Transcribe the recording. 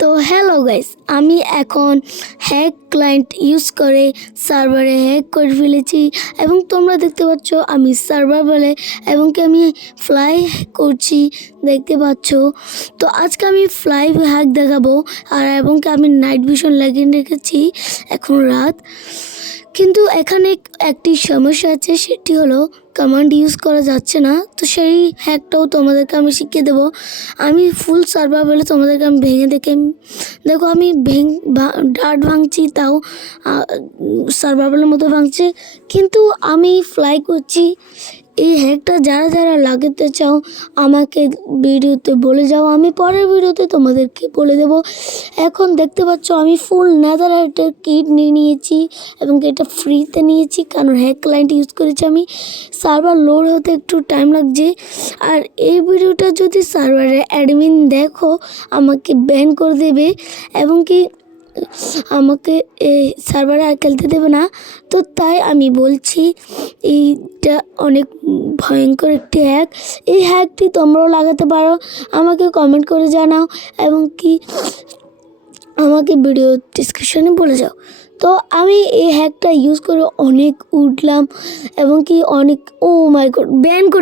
তো hello guys, আমি এখন হ্যাক ক্লায়েন্ট ইউজ করে সার্ভারে হ্যাক করে ফেলেছি এবং তোমরা দেখতে পাচ্ছ আমি সার্ভার বলে এবং কি আমি ফ্লাই করছি দেখতে পাচ্ছ। তো আজকে আমি ফ্লাই হ্যাক দেখাবো আর এবং কি আমি নাইট ভিশন লাগিয়ে রেখেছি, এখন রাত। কিন্তু এখানে একটি সমস্যা আছে, সেটি হলো কমান্ড ইউজ করা যাচ্ছে না। তো সেই হ্যাকটাও তোমাদেরকে আমি শিখিয়ে দেবো। আমি ফুল সার্ভার বলে তোমাদেরকে আমি ভেঙে দেখো আমি ডাট ভাঙছি, তাও সার্ভারের মতো ভাঙছে, কিন্তু আমি ফ্লাই করছি। এই হ্যাকটা যারা যারা লাগাতে চাও আমাকে ভিডিওতে বলে যাও, আমি পরের ভিডিওতে তোমাদেরকে বলে দেব। এখন দেখতে পাচ্ছ আমি ফুল নেদারহার্টের কিট নিয়ে নিয়েছি এবং এটা ফ্রিতে নিয়েছি, কারণ হ্যাক ক্লায়েন্ট ইউজ করেছি আমি। সার্ভার লোড হতে একটু টাইম লাগছে, আর এই ভিডিওটা যদি সার্ভারের অ্যাডমিন দেখো আমাকে ব্যান করে দেবে এবং কি আমাকে এই সার্ভারে আর খেলতে দেবে না। তো তাই আমি বলছি এইটা অনেক ভয়ঙ্কর একটি হ্যাক। এই হ্যাকটি তোমরাও লাগাতে পারো, আমাকে কমেন্ট করে জানাও এবং কি আমাকে ভিডিও ডিসক্রিপশনে বলে যাও। তো আমি এই হ্যাকটা ইউজ করে অনেক উঠলাম এবং কি অনেক, ও মাই গড, ব্যান করে